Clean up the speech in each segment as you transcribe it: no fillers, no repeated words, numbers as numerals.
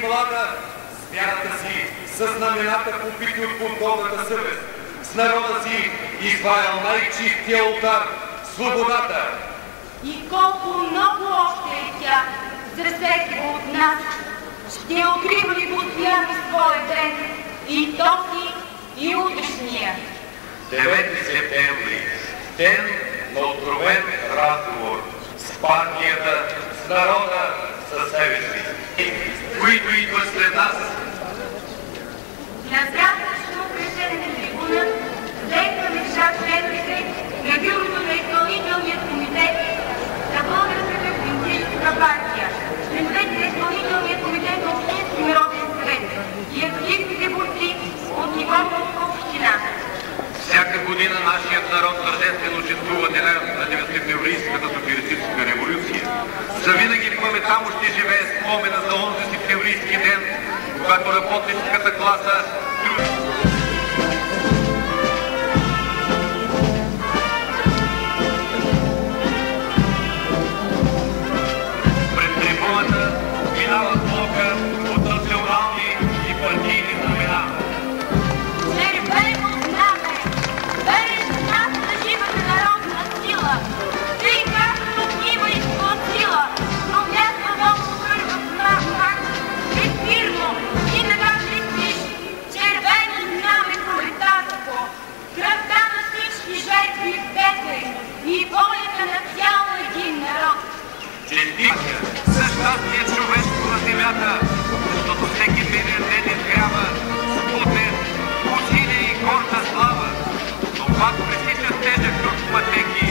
и млада, с вярата си, с знамената попити от подбогната съвест, с народа си изваял най-чистия олтар – свободата. И колко много още е тя за всеки от нас, ще укриваме постоянно своя ден, и този, и утрешния. 9 септември, ден на откровен разговор с партията, с народа, със себе си, които идват след нас. На завтрашно присъдена трибуна взехме членовете на бюрото на изпълнителният комитет на Българската комунистическа партия, членовете на изпълнителният комитет на Общински народен съвет и активните борци от нивото община. Всяка година нашият народ тържествено чествува деня на 9-септемврийската социалистическа революция. Завинаги в паметта му ще живее спомена за онзи септемврийски ден, когато работническата класа пред трибуната минават блока от национални и партийни знамена. Червено знаме, береш нас на живата народна сила, тъй както има и сила, но място много първа знак, безфирно и така блестиш, червено знаме пролетарство, кръвта на всички жертви в петър и волята на цял един народ. Честития за щастие човешко на земята, защото всеки виден ден изгрява спутен, усилие и горда слава. Но пак пресича тежък труд в пътеки,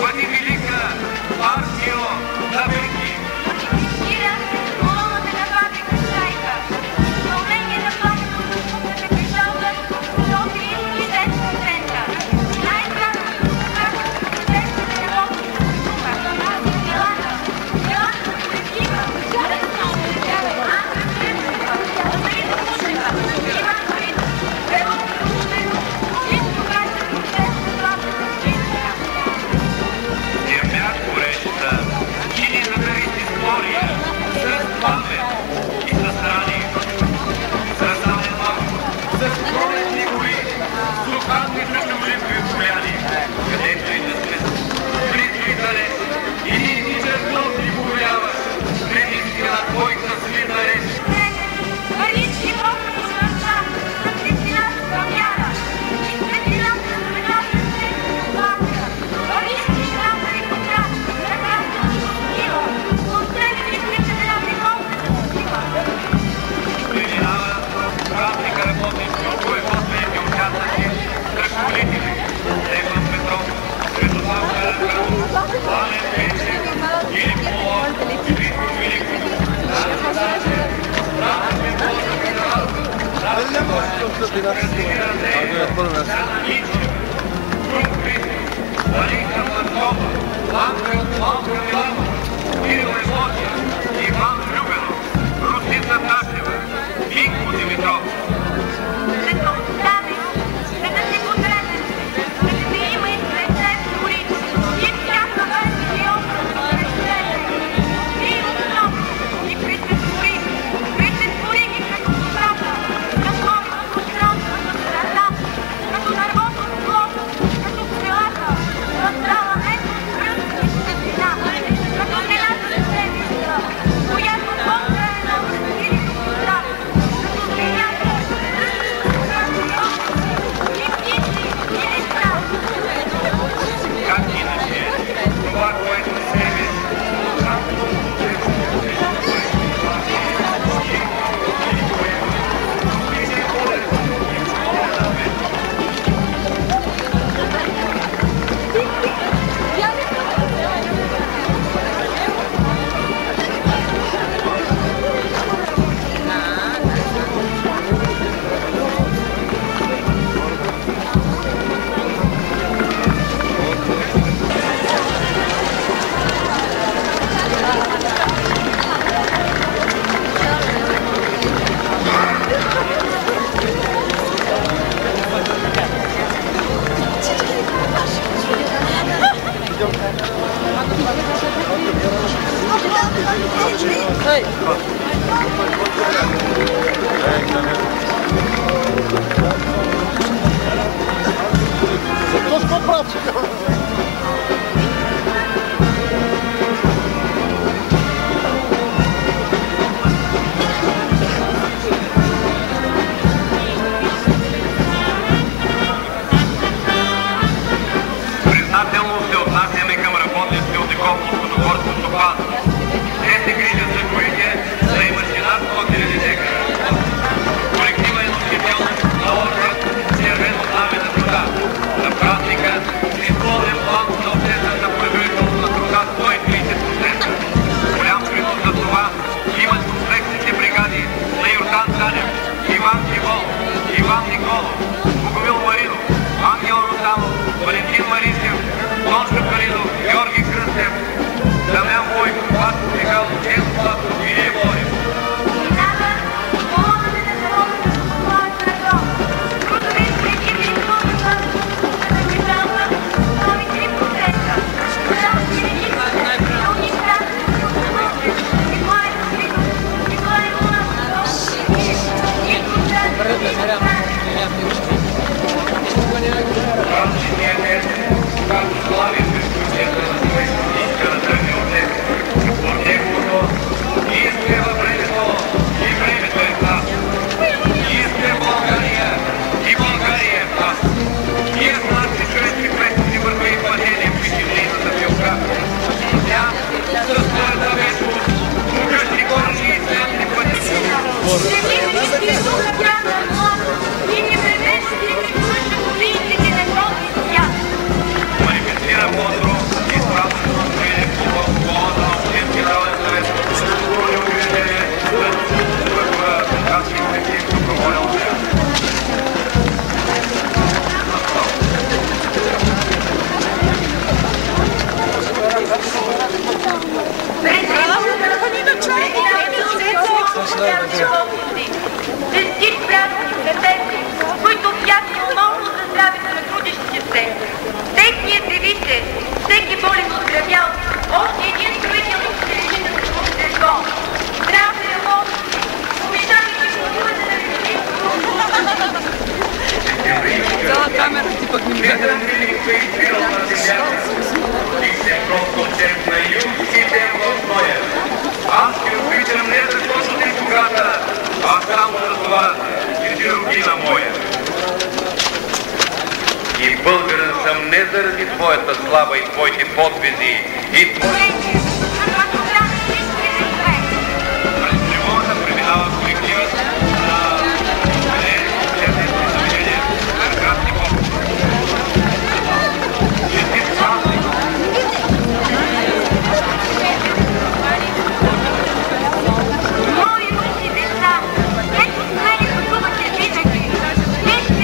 бъди велика, партио, навеки. Модифицира колоната на папика шайка, изпълнение на плана на печалба до 36%. Най-красното показва протестите на работната дума. Делата колектива, Земя гореща, чини намери с история, с памет и с рани, с раздален лав, с пролетни гори, с духанни чужоливи поляни, където и да сме, близо и далеч, един и червон ти повярваш, пред истина твоята свита реч. Празник работник, производствените участъци, ръководители, Стефан Петров, Светослав Каракаров, Пламен Пенчев, Илип Полов, Христо Великов, Дани Дачев, Братът Петров за Петров, Жана Ничев, Друг Христо, Алиса Планкова, Ламка Миланова, Кирил Еслотия, Иван Любенов, Русица Ташева, Кинко Димитров. Ktoś popraci. Признателно се отнасяме към работниците от Никополското горско стопанство. Те се грижат за горите, да имат над 100 000 декара. Колектива е носител на орден червено знаме на труда. На празника изпълнен план на обществената производителност на труда 130%. Голям принос за това имат комплексните бригади на Йордан Танев, Иван Тивол, Иван Николов, Богомил Маринов, Ангел Ротанов, Валентин Марисев, Тончо Калинов, Георги Кръстев, Дамян Бойков, Васко Михайлов, Генко Славков и Илия Волев. Честит празник за тези, които бяха умолно за здравето на трудещите се. Техният девиз е всеки болен оздравял. Още един строител в телевизията за общество. Здраве работници, обещавайки културата на ревизитство. Цяла камера ти пък не гледа. Аз ги обичам не защото ти богата, а само за това, че ти родина моя. И българен съм не заради твоята слава и твоите подвизи, и твоите... През трибуната преминава колективът на учебните заведения. Прекрасни хора. Честит празник! Всеки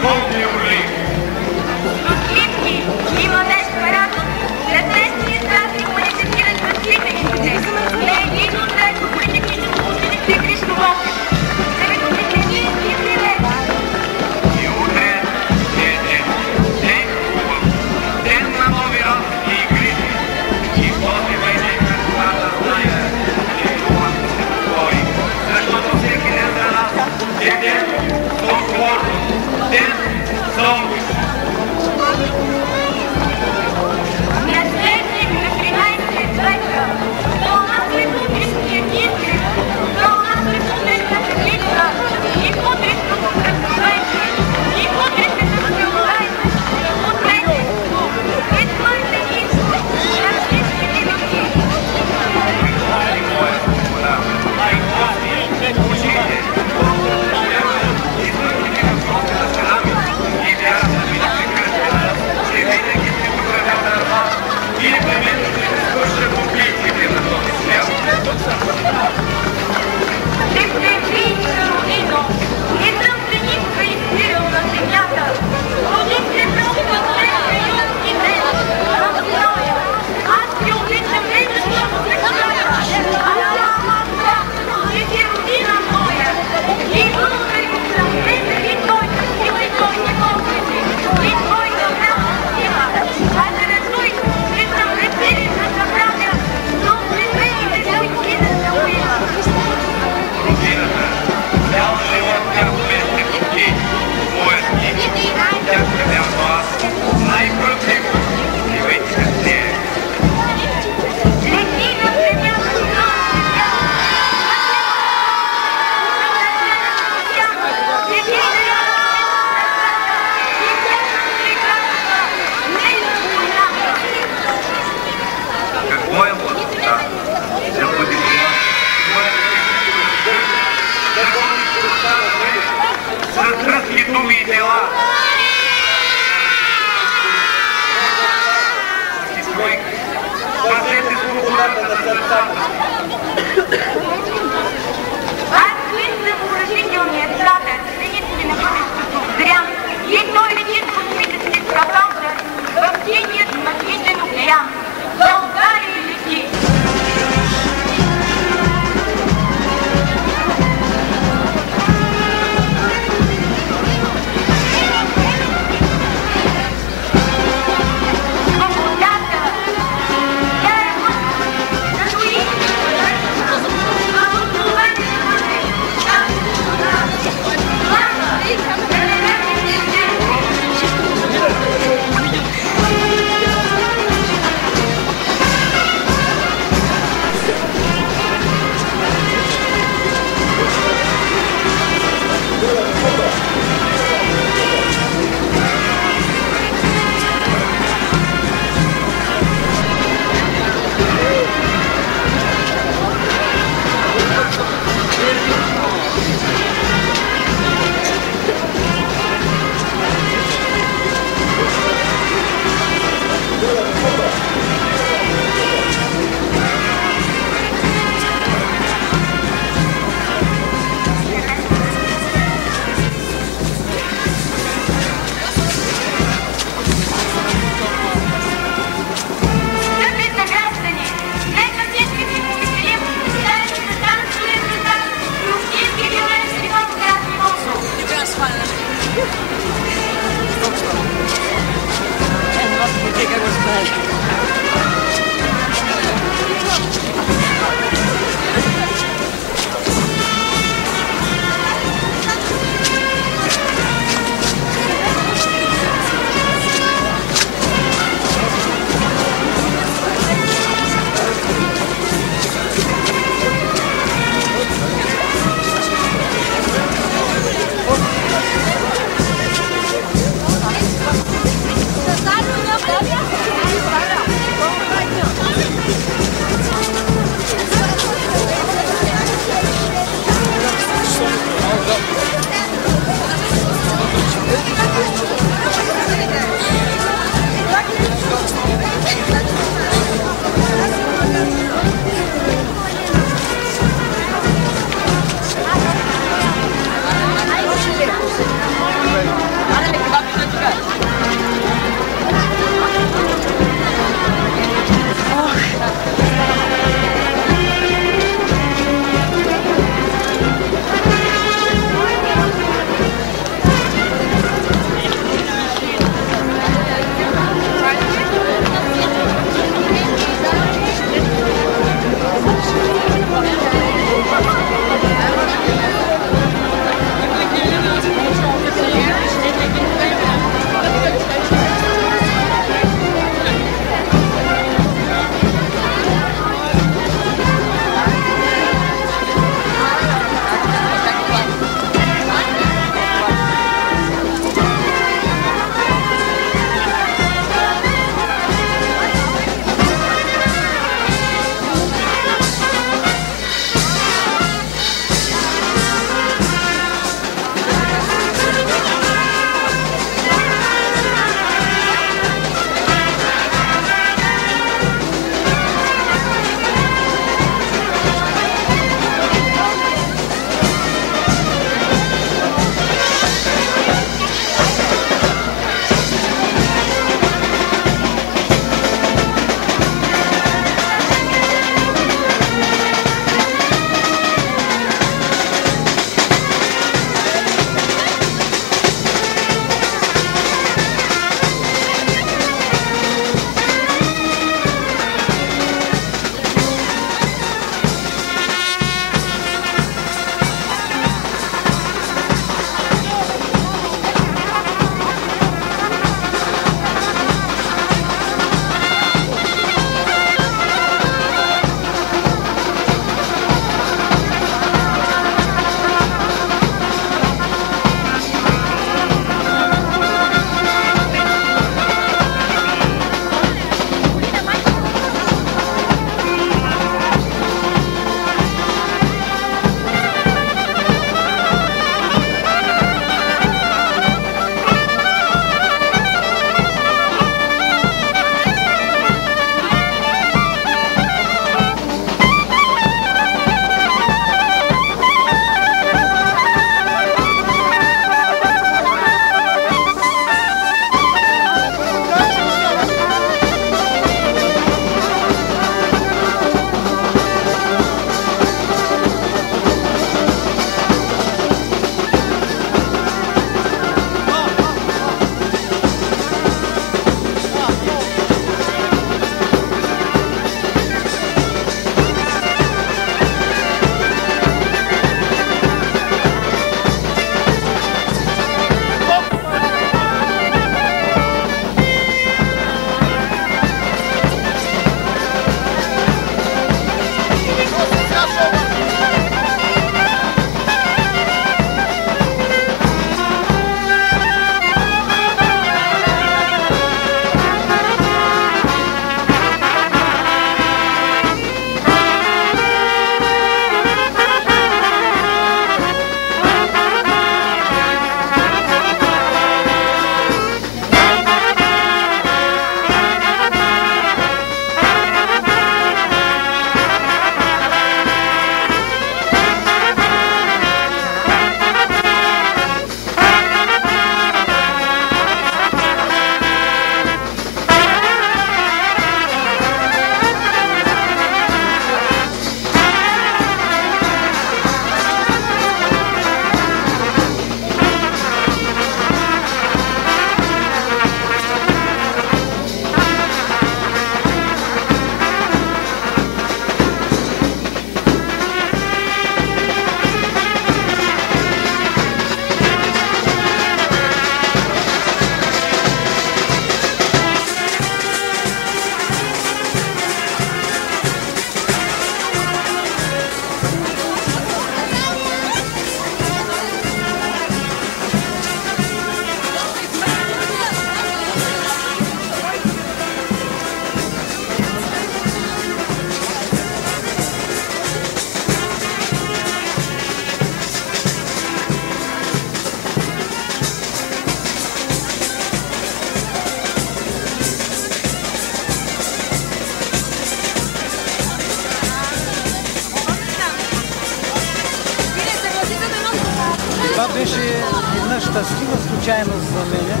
щастлива случайност за мен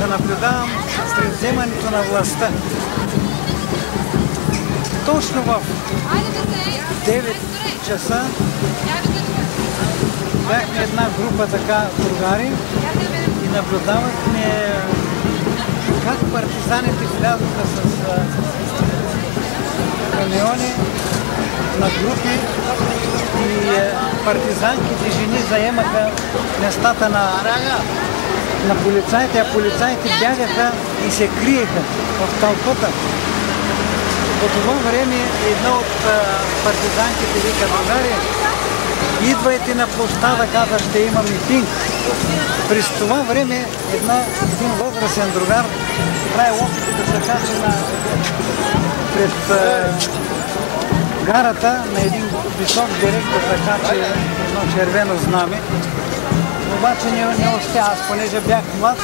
да наблюдавам превземането на властта. Точно в 9 часа бяхме една група така другари и наблюдавахме как партизаните влязоха с камиони на групи и партизанките жени заемаха местата на полицаите, а полицаите бягаха и се криеха в тълпата. По това време една от партизанките вика: другари, идвайте на площада, каза, ще има митинг. През това време един възрастен другар прави опит да се качи пред гарата на един висок директор да качи едно червено знаме. Обаче не успя, аз понеже бях млад.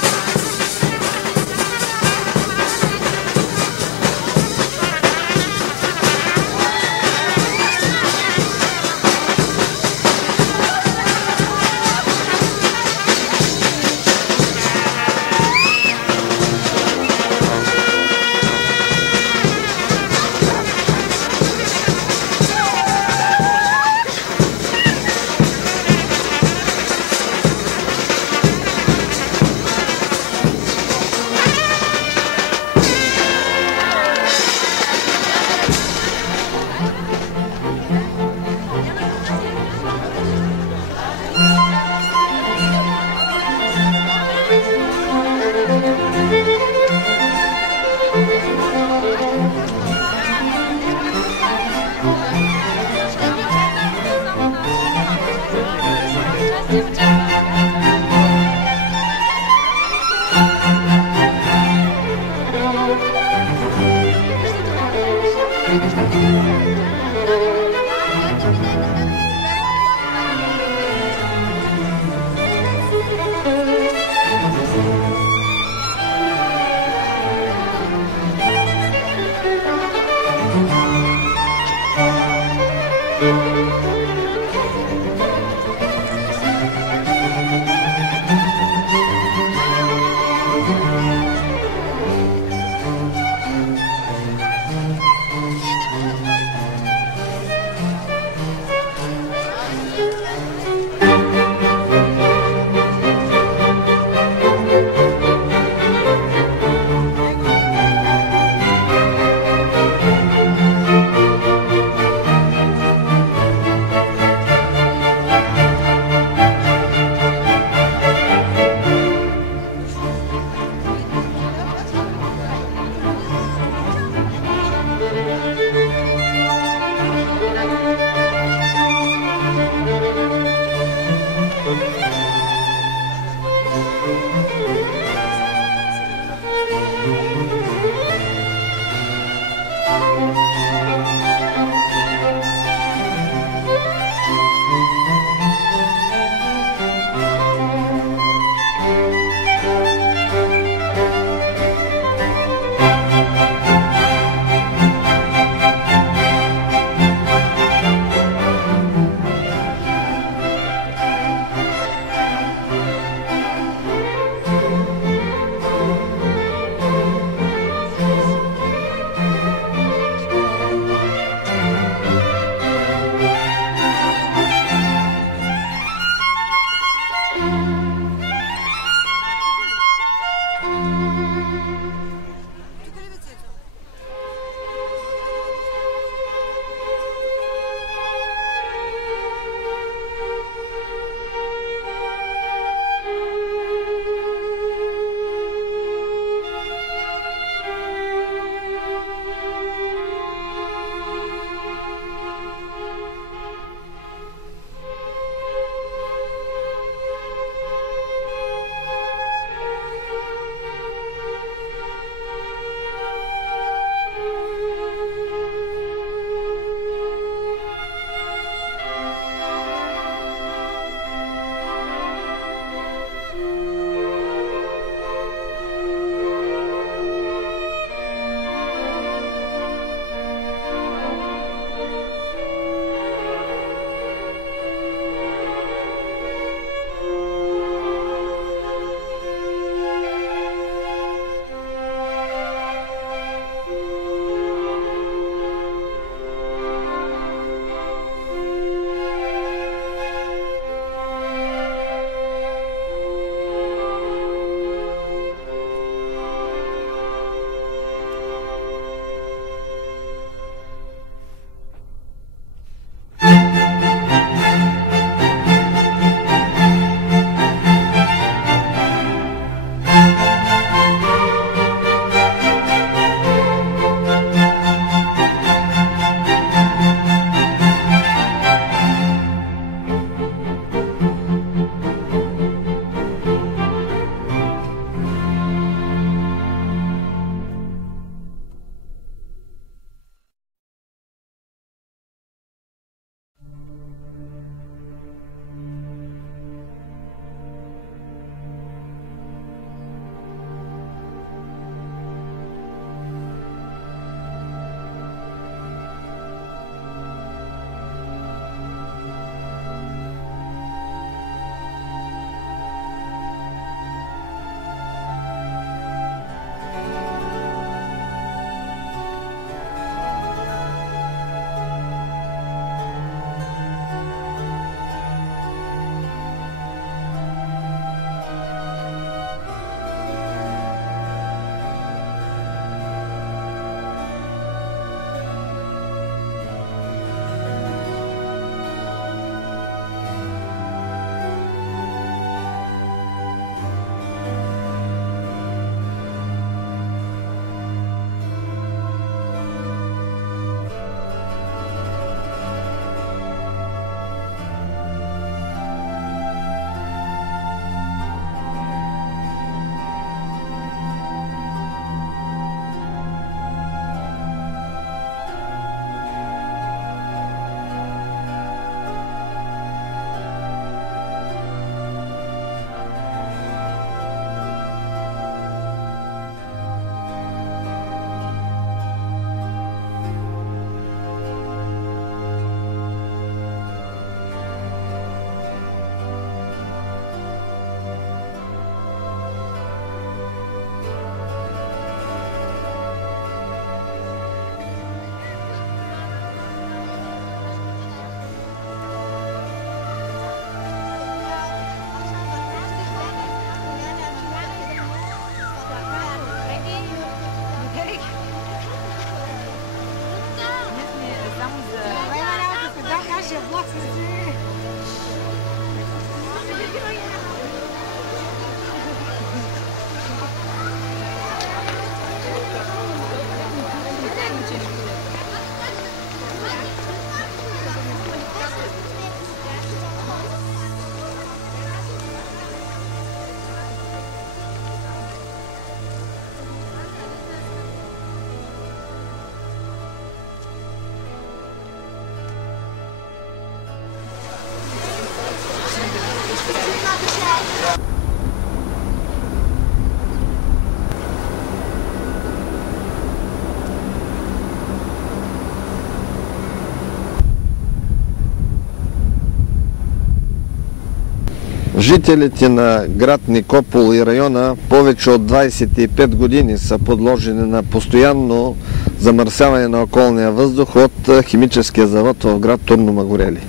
Жителите на град Никопол и района повече от 25 години са подложени на постоянно замърсяване на околния въздух от химическия завод в град Турну Мъгурели.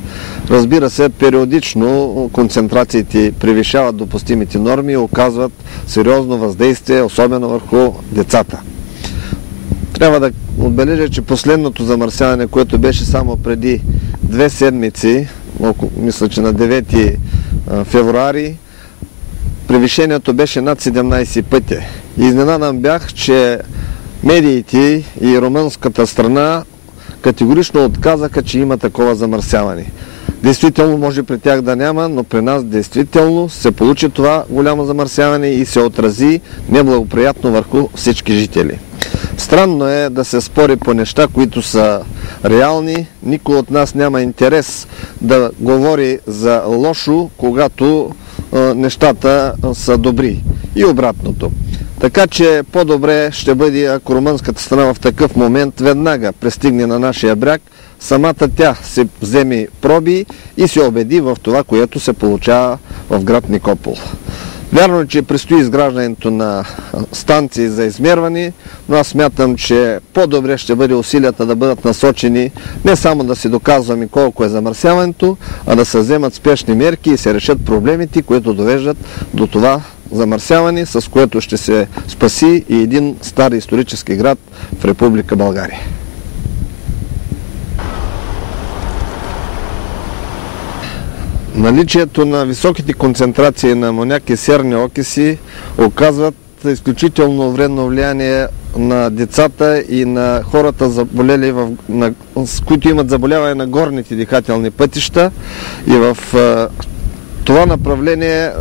Разбира се, периодично концентрациите превишават допустимите норми и оказват сериозно въздействие, особено върху децата. Трябва да отбележа, че последното замърсяване, което беше само преди 2 седмици, мисля, че на 9 февруари, превишението беше над 17 пъти. Изненадан бях, че медиите и румънската страна категорично отказаха, че има такова замърсяване. Действително може при тях да няма, но при нас действително се получи това голямо замърсяване и се отрази неблагоприятно върху всички жители. Странно е да се спори по неща, които са реални. Никой от нас няма интерес да говори за лошо, когато нещата са добри. И обратното. Така че по-добре ще бъде, ако румънската страна в такъв момент веднага пристигне на нашия бряг, самата тя се вземе проби и се убеди в това, което се получава в град Никопол. Вярно е, че предстои изграждането на станции за измерване, но аз смятам, че по-добре ще бъде усилията да бъдат насочени не само да си доказваме колко е замърсяването, а да се вземат спешни мерки и се решат проблемите, които довеждат до това замърсяване, с което ще се спаси и един стар исторически град в Република България. Наличието на високите концентрации на амоняк и серни окиси оказват изключително вредно влияние на децата и на хората, заболели с които имат заболяване на горните дихателни пътища. И в това направление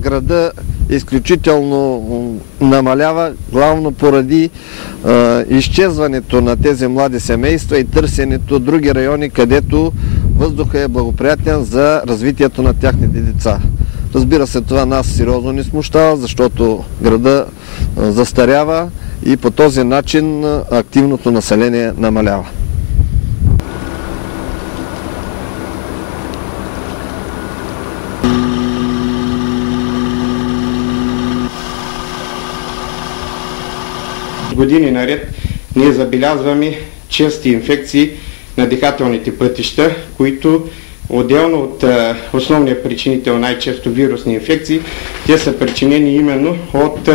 града изключително намалява, главно поради изчезването на тези млади семейства и търсенето други райони, където въздухът е благоприятен за развитието на тяхните деца. Разбира се, това нас сериозно ни смущава, защото града застарява и по този начин активното население намалява. Години наред ние забелязваме чести инфекции на дихателните пътища, които отделно от основния причинител, най-често вирусни инфекции, те са причинени именно от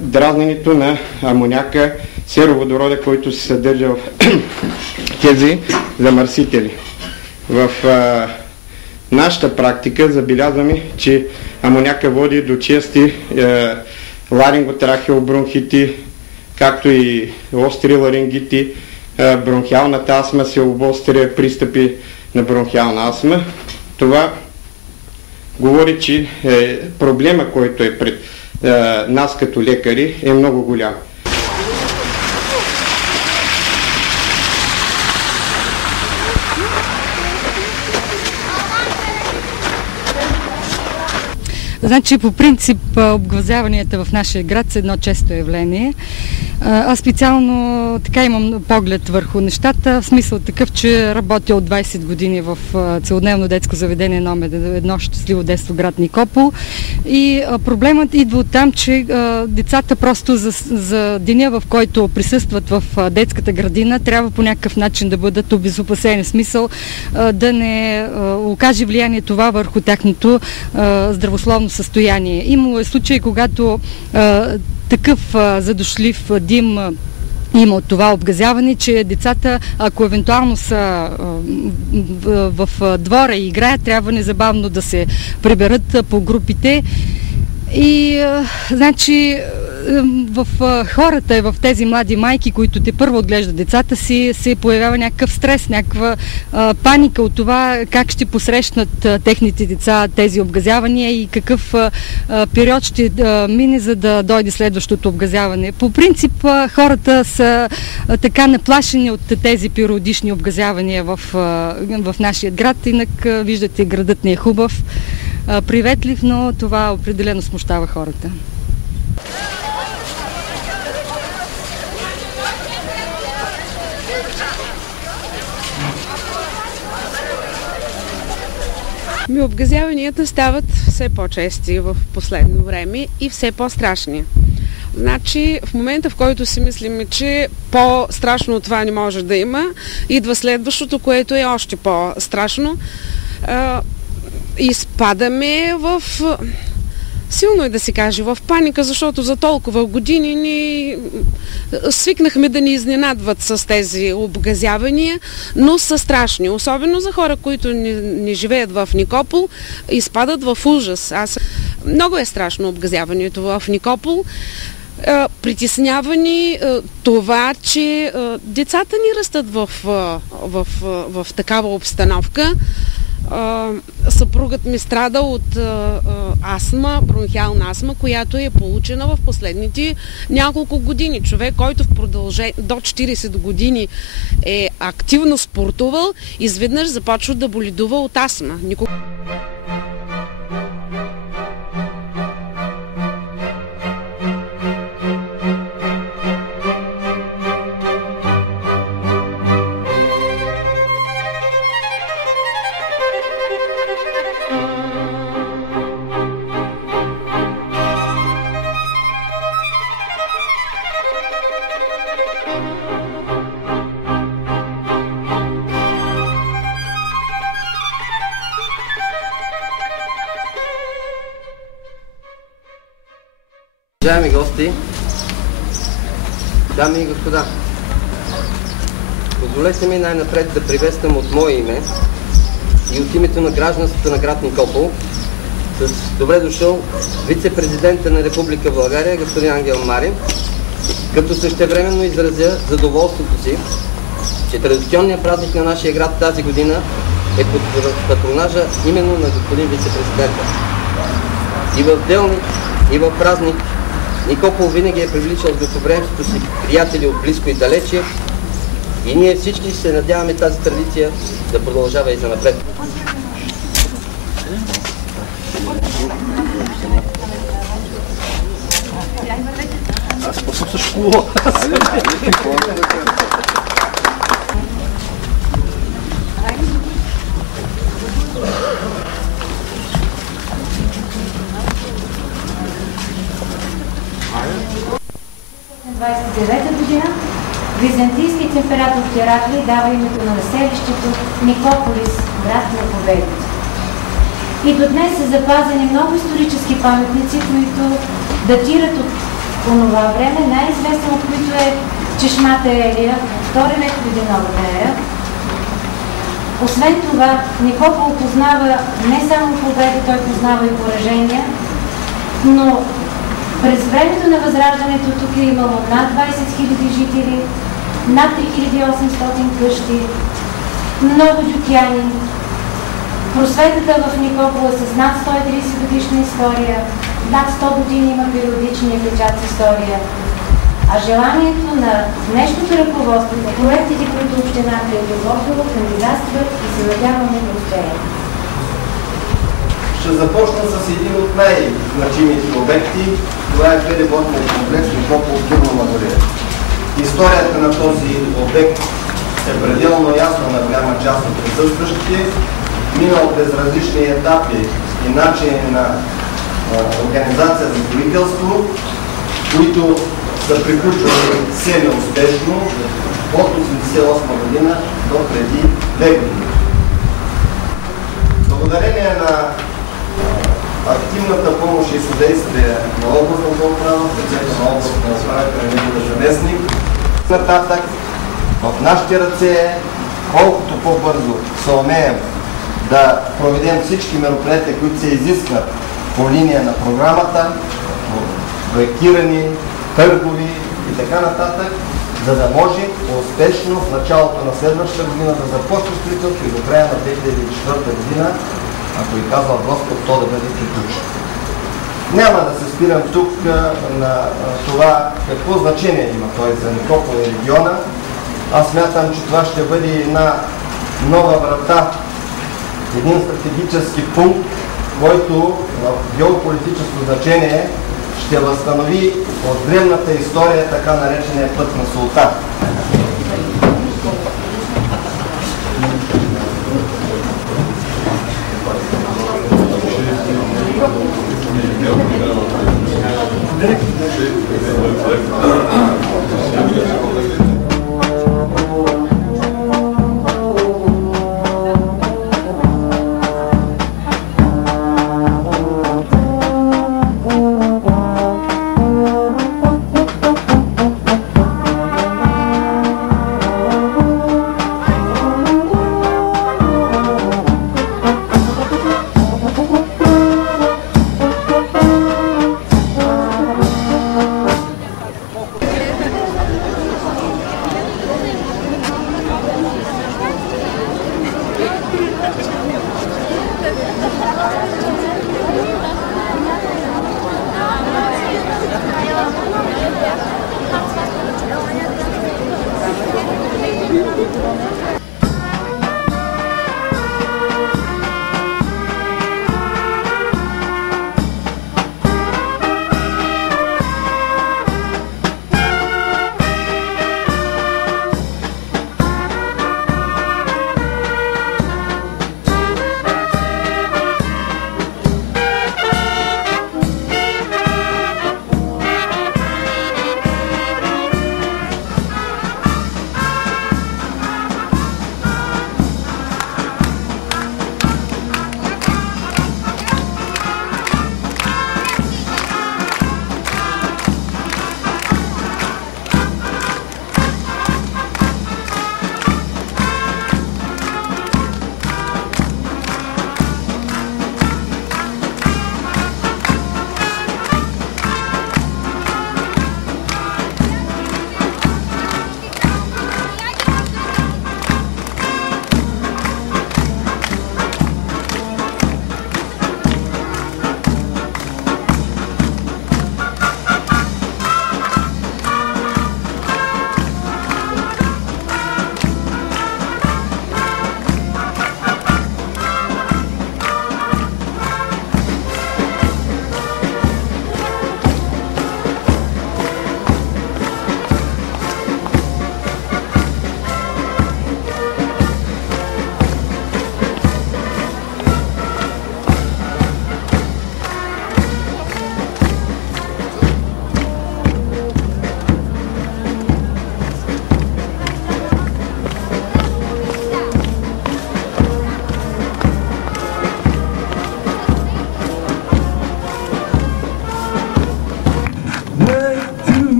дразненето на амоняка, сероводорода, който се съдържа в тези замърсители. В нашата практика забелязваме, че амоняка води до чести ларинготрахеобронхити, както и остри ларингити, бронхиалната астма се обостря, пристъпи на бронхиална астма. Това говори, че проблема, който е пред нас като лекари, е много голям. Значи, по принцип, обгазяванията в нашия град са едно често явление. Аз специално така имам поглед върху нещата, в смисъл такъв, че работя от 20 години в целодневно детско заведение номер 1 Щастливо детство град Никопол. И проблемът идва от там, че децата просто за деня, в който присъстват в детската градина, трябва по някакъв начин да бъдат обезопасени. В смисъл да не окаже влияние това върху тяхното здравословно състояние. Имало е случаи, когато такъв задушлив дим има от това обгазяване, че децата, ако евентуално са в двора и играят, трябва незабавно да се приберат по групите. И значи в хората и в тези млади майки, които те първо отглеждат децата си, се появява някакъв стрес, някаква паника от това как ще посрещнат техните деца тези обгазявания и какъв период ще мине, за да дойде следващото обгазяване. По принцип хората са така наплашени от тези периодични обгазявания в нашия град. Инак виждате, градът ни е хубав, приветлив, но това определено смущава хората. Обгазяванията стават все по-чести в последно време и все по-страшни. Значи, в момента, в който си мислим, че по-страшно от това не може да има, идва следващото, което е още по-страшно. Изпадаме в... Силно е да се каже, в паника, защото за толкова години ни свикнахме да ни изненадват с тези обгазявания, но са страшни. Особено за хора, които не живеят в Никопол, изпадат в ужас. Много е страшно обгазяването в Никопол. Притеснявани това, че децата ни растат в такава обстановка. Съпругът ми страда от астма, бронхиална астма, която е получена в последните няколко години. Човек, който в продължение до 40 години е активно спортувал, изведнъж започва да боледува от астма. Уважаеми гости, дами и господа, позволете ми най-напред да приветствам от мое име и от името на гражданството на град Никопол с добре дошъл вице-президента на Република България, господин Ангел Марин, като същевременно изразя задоволството си, че традиционният празник на нашия град тази година е под патронажа именно на господин вице-президента. И в делник, и в празник Никопол винаги е привличал с гостоприемството си приятели от близко и далече и ние всички се надяваме тази традиция да продължава и занапред. Година византийският император Хераклий дава името на населището Никополис, град на победите. И до днес са запазени много исторически паметници, които датират от онова време, най-известен от които е чешмата Елия от 2 век преди новата ера. Освен това, Никопол познава не само победи, той познава и поражения, но през времето на Възраждането тук е имало над 20 000 жители, над 3800 къщи, много дюкяни. Просветата в Никопол е с над 130 годишна история, над 100 години има периодичния печат с история. А желанието на днешното ръководство, на проектите, които общината е изготвила, кандидатстват и се надяваме да успеем. Ще започна с един от най-значимите обекти. Това е предиботният комплекс Никопол Турномагория. Историята на този обект е пределно ясна на голяма част от присъстващите. Минал през различни етапи и начини на организация за строителство, които са приключвали семи успешно от 1988 година до преди 2 години. Благодарение на активната помощ и съдействие на областната управа, в лицето на областната управа, неговия заместник, нататък в нашите ръце е колкото по-бързо се умеем да проведем всички мероприятия, които се изискват по линия на програмата, проектирани, търгови и така нататък, за да може успешно в началото на следващата година да започне строителство и до края на 2004 година, ако и казва Господ, то да бъде приключено. Няма да се спирам тук на това какво значение има той за Никопол и региона. Аз смятам, че това ще бъде една нова врата, един стратегически пункт, който в геополитическо значение ще възстанови от древната история така наречения път на султан.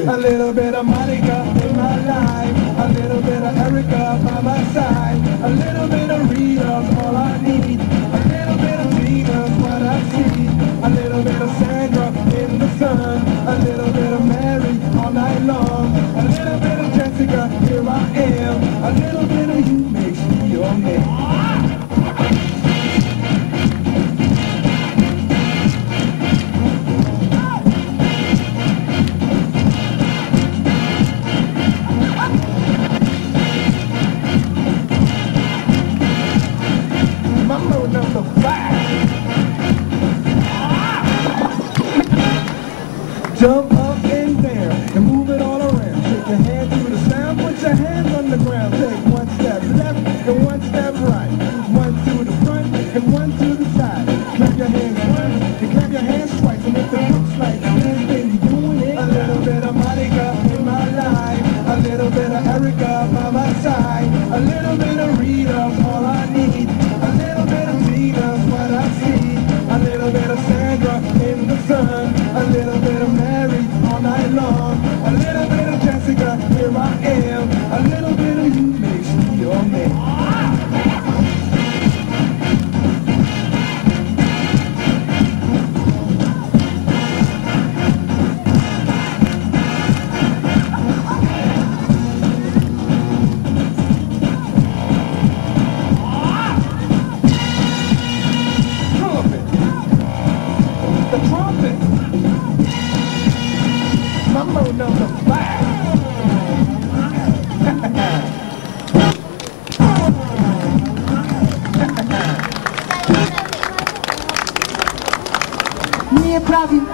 A little bit of Monica in my life, a little bit of Erica by my side, a little bit of Rita's all I need, a little bit of Tina's what I see, a little bit of Sandra in the sun, a little bit of Mary all night long, a little bit of Jessica, here I am, a little bit of you makes me your man. Jump up and down and move it all around. Shake your hands to the sound, put your hands on the ground. Take one step left and one step right. One to the front and one to the side. Clap your hands once and clap your hands twice. And if it looks like this, then you're doing it. A little bit of Monica in my life, a little bit of Erica by my side, a little bit of Rita's all I need, a little bit of Tina's what I see, a little bit of Sandra in the sun, a little bit of Mary all night long, a little bit of Jessica, here I am, a little bit of you makes me your man.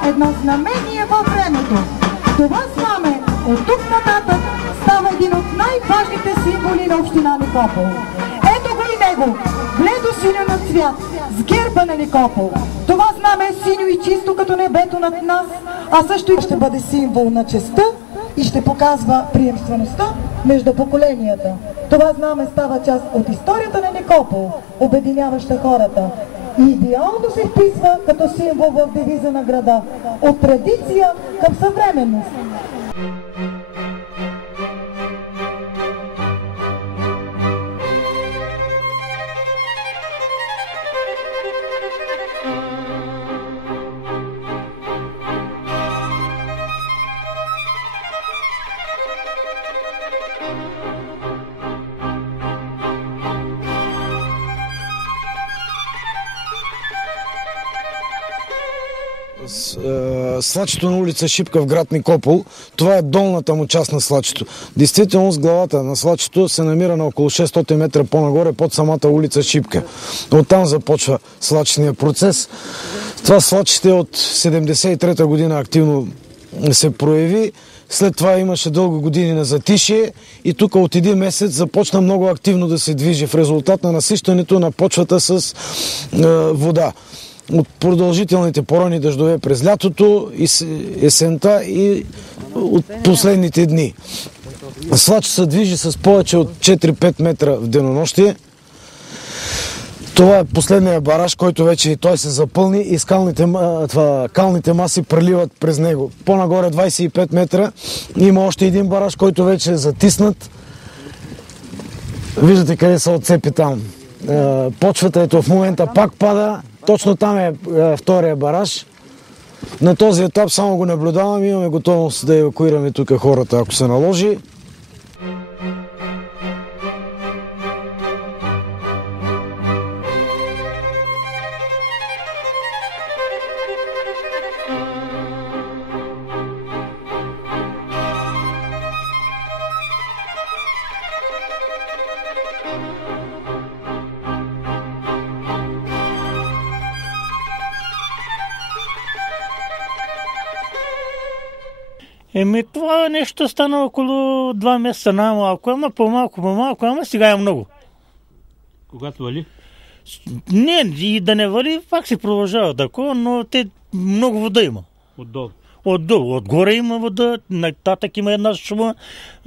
едно знамение във времето. Това знаме от тук нататък става един от най-важните символи на община Никопол. Ето го и него, бледо-синьо на цвят, с герба на Никопол. Това знаме е синьо и чисто като небето над нас, а също и ще бъде символ на честта и ще показва приемствеността между поколенията. Това знаме става част от историята на Никопол, обединяваща хората. И идеално се вписва като символ в девиза на града от традиция към съвременност. Свлачето на улица Шипка в град Никопол, това е долната му част на свлачето. Действително с главата на свлачето се намира на около 600 метра по-нагоре под самата улица Шипка. Оттам започва свлачния процес. Това свлачите от 73-та година активно се прояви. След това имаше дълго години на затишие и тук от един месец започна много активно да се движи в резултат на насищането на почвата с вода. От продължителните поройни дъждове през лятото, и есента и от последните дни. Свлач се движи с повече от 4-5 метра в денонощие. Това е последния бараж, който вече и той се запълни и калните маси преливат през него. По-нагоре 25 метра има още един бараж, който вече е затиснат. Виждате къде са отцепи там. Почвата ето в момента пак пада. Точно там е втория бараж. На този етап само го наблюдаваме, имаме готовност да евакуираме тук хората, ако се наложи. Това нещо стана около 2 месеца най-малко, ама по-малко, ама сега е много. Когато вали? Не, и да не вали, пак се продължава такова, но много вода има. Отдолу? Отдолу. Отгоре има вода, нататък има една шума,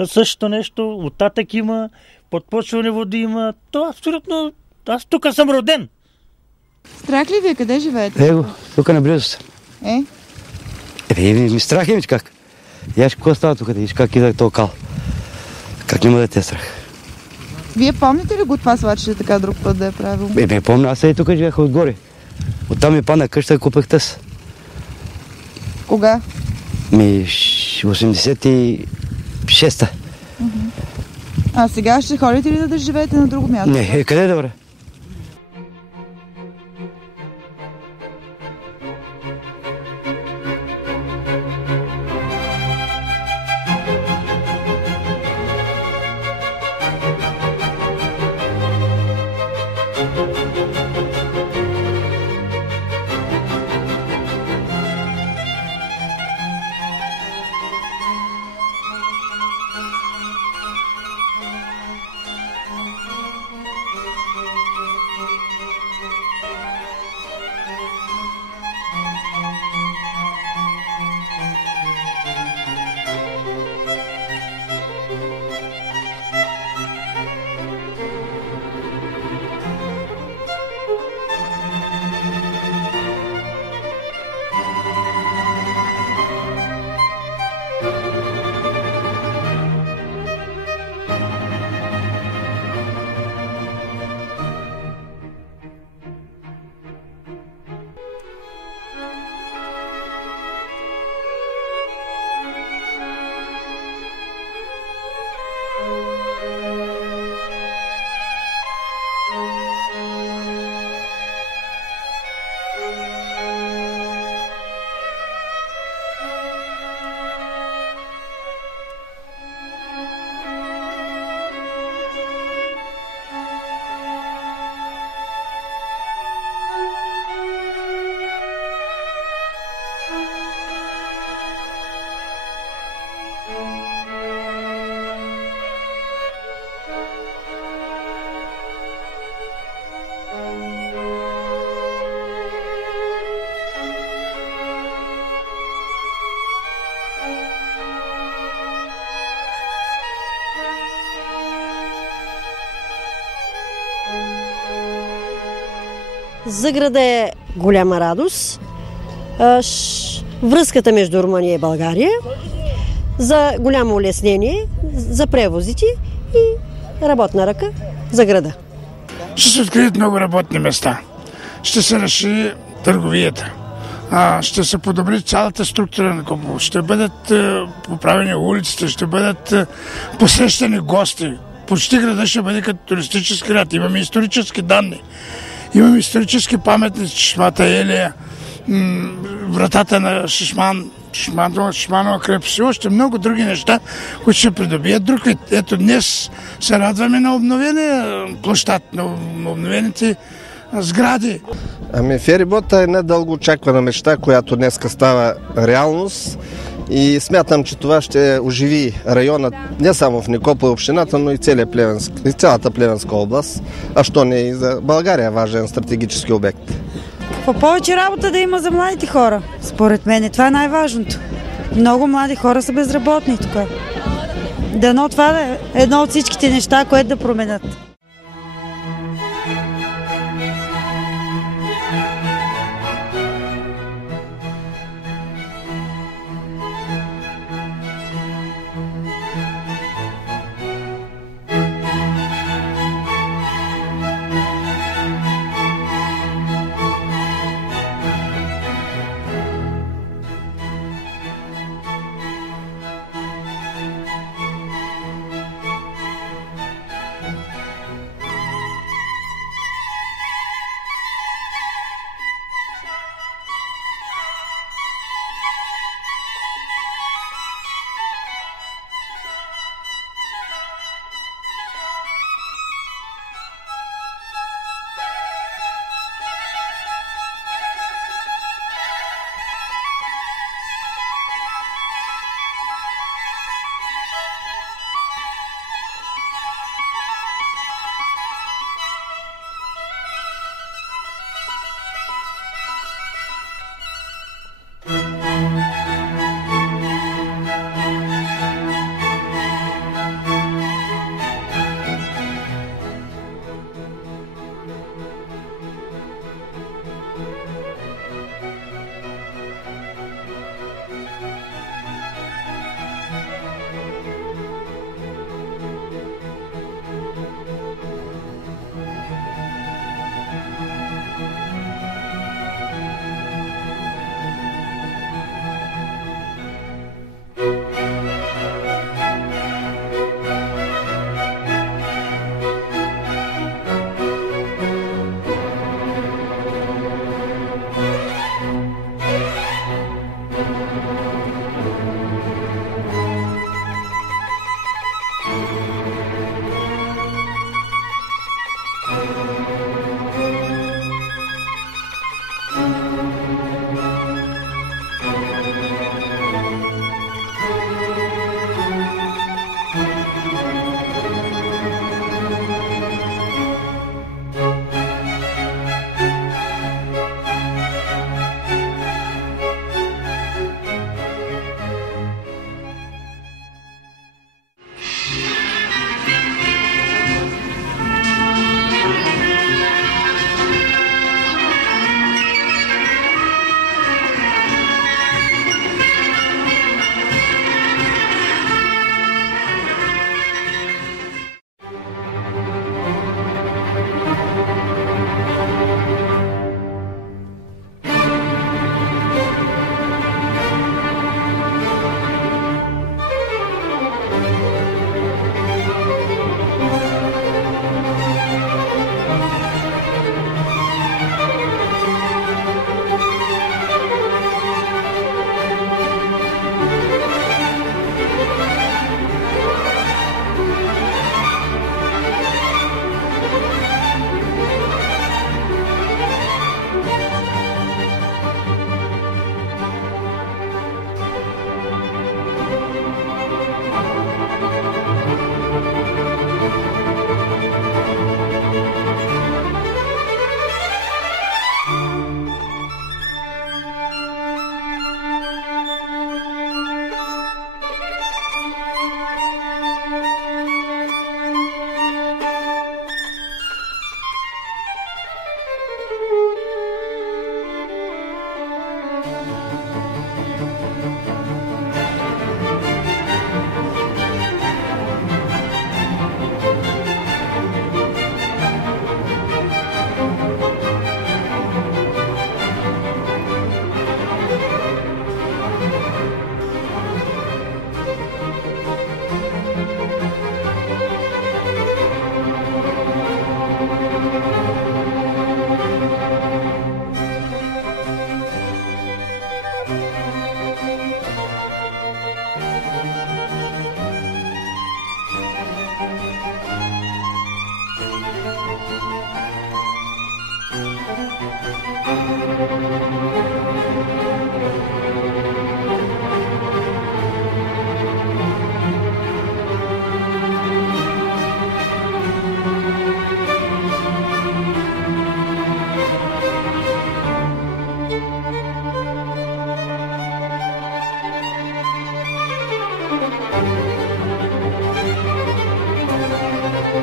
същото нещо, оттатък има, подпочване води има. Това абсолютно... Аз тук съм роден. Страх ли вие? Къде живеете? Его, тук наблизо съм. Ми страх е, как? Яш, какво става тук, да виж как ида този кал? Как няма да те страх? Вие помните ли го това свлаче така друг път да е правил? Не помня, аз и тук живеех отгоре. Оттам ми падна къща и купих тъс. Кога? 86-та. А сега ще ходите ли да живеете на друго място? Не, къде е добре? За града е голяма радост. Връзката между Румъния и България, за голямо улеснение за превозите и работна ръка за града. Ще се открият много работни места. Ще се разшири търговията. Ще се подобри цялата структура на Кополо. Ще бъдат поправени улиците, ще бъдат посрещани гости. Почти града ще бъде като туристически град. Имаме исторически данни. Имаме исторически паметници, Чешмата Елия, вратата на Шишманова крепост и още много други неща, които ще придобият друг вид. Ето днес се радваме на обновения площад, на обновените сгради. Ферибота е недълго очаквана мечта, която днеска става реалност и смятам, че това ще оживи района не само в Никопол общината, но и цялата Плевенска област, а що не и за България важен стратегически обект. Повече работа да има за младите хора. Според мен това е най-важното. Много млади хора са безработни тук. Дано това да е едно от всичките неща, което да променят.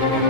Thank you.